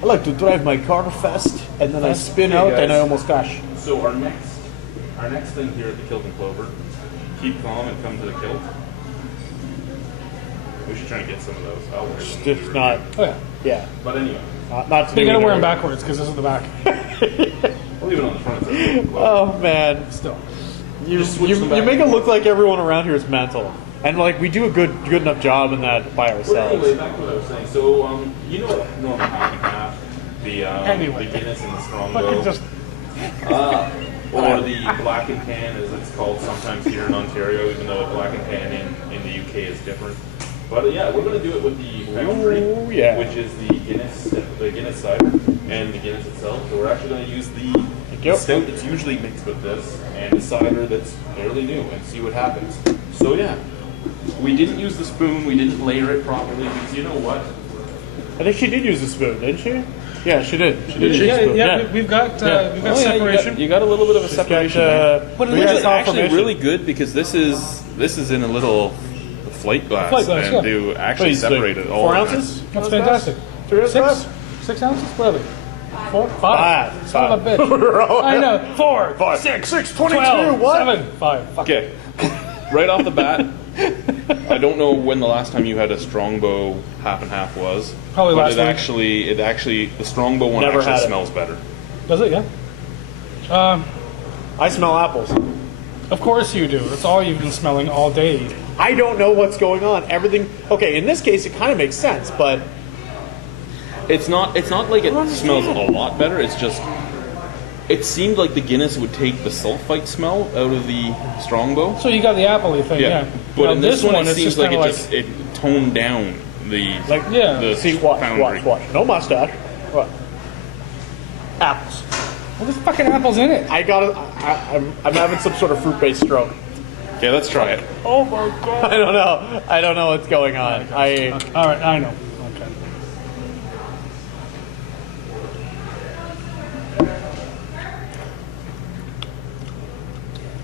I like to drive my car fast, and then I spin out, and I almost crash. So our next thing here at the Kilt and Clover, keep calm and come to the kilt. We should try and get some of those. I'll wear them. It's not. Oh yeah. Yeah. But anyway, not to You gotta do wear them with backwards because this is the back. we'll leave it on the front. So Oh man, Still. you switch them back make it and look like everyone around here is mental, and like we do a good enough job in that by Well, ourselves. anyway, back to what I was saying. So, you know what normal half, the Anyway. the Guinness and the Fucking strongbow, just. or the black and tan, as it's called sometimes here in Ontario, even though a black and tan in the UK is different. But yeah, we're going to do it with the Foundry, Ooh, yeah. which is the Guinness cider and the Guinness itself. So we're actually going to use the stout that's usually mixed with this and the cider that's fairly new and see what happens. So yeah, we didn't use the spoon, we didn't layer it properly because you know what? I think she did use a spoon, didn't she? Yeah, she did. She did. use a Yeah, spoon. yeah, we've got Oh, separation. you got a little bit of a separation there. But Which is actually really good because this is in a little flight glass, Flight glass, and yeah. to actually Please, separate like it all. 4 ounces? That's fantastic. 3 ounces? 6 ounces? What are they? 4? 5? Five. Son of a bitch. I know. 4, 5, 6, 6, 22, 12, what? 7, 5. Fuck. Okay, right off the bat, I don't know when the last time you had a strongbow half and half was. Probably but last it week. actually the strongbow one Never had actually it. smells better. Does it? Yeah. I smell apples. Of course you do. That's all you've been smelling all day. I don't know what's going on. Everything. Okay, in this case, it kind of makes sense, but It's not like it smells a lot better. It's just it seemed like the Guinness would take the sulfite smell out of the strongbow. So you got the apple-y thing, yeah. But Now in this one, it it's seems just like kinda it toned down the Yeah. the see, watch, Foundry. watch. No mustache. What? Apples. Well, there's fucking apples in it. I got. I'm having some sort of fruit-based stroke. Okay, let's try it. Oh my god. I don't know what's going on. All right, I know.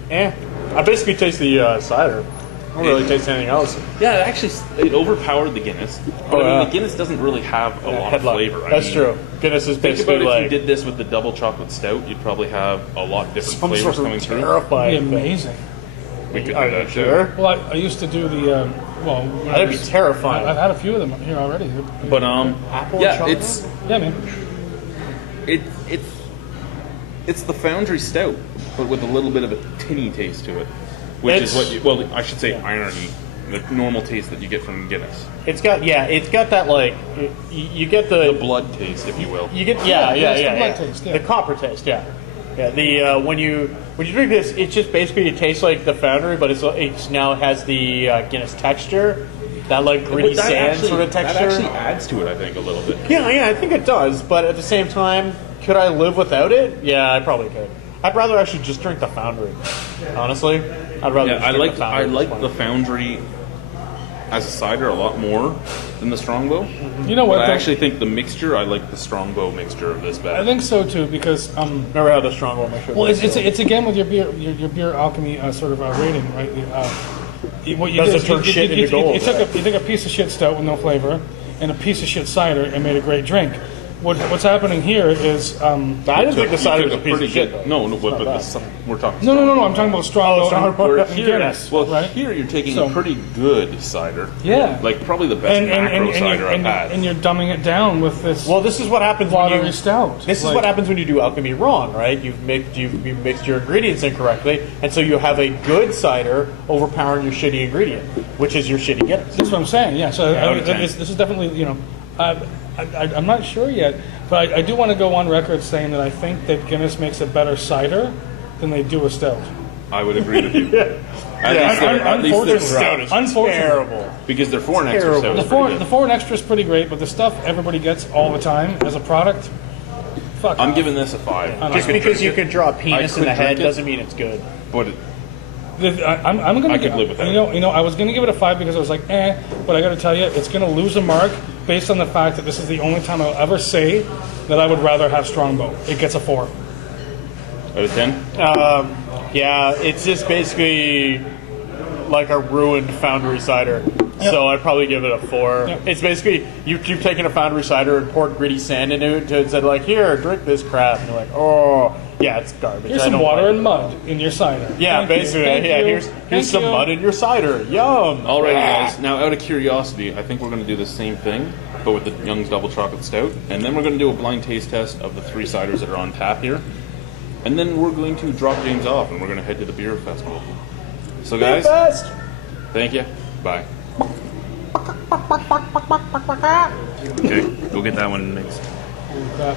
Okay. I basically taste the cider. I don't really taste anything else. Yeah, it overpowered the Guinness. But I mean, the Guinness doesn't really have a lot of Headlock. flavor. I That's mean, true. Guinness is Think basically about like if you did this with the double chocolate stout, you'd probably have a lot different some flavors sort coming of through. That'd be terrifying. thing. amazing. We could do Are you that sure? too. Well, I used to do the, well... when I That'd be was- terrifying. I've had a few of them here already. But Apple yeah, chocolate? Yeah, man. it's the Foundry stout, but with a little bit of a tinny taste to it, which is what I should say irony, the normal taste that you get from Guinness, It's got that like you get the blood taste, if you will. You get it's the blood taste, yeah. The copper taste, yeah. The when you drink this, it's just basically it tastes like the Foundry, but it's now has the Guinness texture, that like gritty But sand sort of texture. That actually adds to it, I think, a little bit. Yeah, I think it does. But at the same time, could I live without it? Yeah, I probably could. I'd rather actually just drink the Foundry. Honestly, I'd rather. Yeah, just drink the Foundry I at this like point. the Foundry as a cider a lot more than the strongbow. You know what? But I though? actually think the mixture, I like the strongbow mixture of this better. I think so too, because Never had the strongbow mixture. well, it's again with your beer alchemy sort of rating, right? What you Does did it is turn shit into gold, You took a piece of shit stout with no flavor and a piece of shit cider and made a great drink. What's happening here is I didn't think the cider was a piece of shit. Though. No, but we're talking. no. I'm talking about strongbow. strongbow. and Guinness, Well, right? here you're taking So- a pretty good cider. Yeah. Like probably the best macro cider I've had. and you're dumbing it down with this. Well, this is what happens when Watery you stout. This is Like- what happens when you do alchemy wrong, right? You've mixed your ingredients incorrectly, and so you have a good cider overpowering your shitty ingredient, which is your shitty Guinness. That's what I'm saying. Yeah. So out of 10. this is definitely I'm not sure yet, but I do want to go on record saying that I think that Guinness makes a better cider than they do a stout. I would agree with you. At least they're Stout is Unfortunately. terrible. because they're 4 and extra Terrible. stout. The four and extra is pretty great, but the stuff everybody gets all the time as a product, fuck. I'm off. giving this a 5. Just because you can draw a penis in could the head drink it. doesn't mean it's good. But I'm gonna. I could live with that. You know, I was gonna give it a 5 because I was like, but I got to tell you, it's gonna lose a mark based on the fact that this is the only time I'll ever say that I would rather have strongbow. It gets a 4. out of 10. Yeah, it's just basically like a ruined Foundry cider. So I'd probably give it a 4. Yep. It's basically you've taken a Foundry Cider and poured gritty sand into it and said like, here, drink this crap, and you're like, oh yeah, it's garbage. Here's I some don't water like and it. mud in your cider. Yeah, Thank you. basically. Thank Yeah, you. here's Thank some you. mud in your cider. Yum. Alrighty, guys. Now, out of curiosity, I think we're going to do the same thing, but with the Young's Double Chocolate Stout. And then we're going to do a blind taste test of the 3 ciders that are on tap here. And then we're going to drop James off, and we're going to head to the beer festival. So, guys, Best. thank you. Bye. Okay, go get that one next. All right.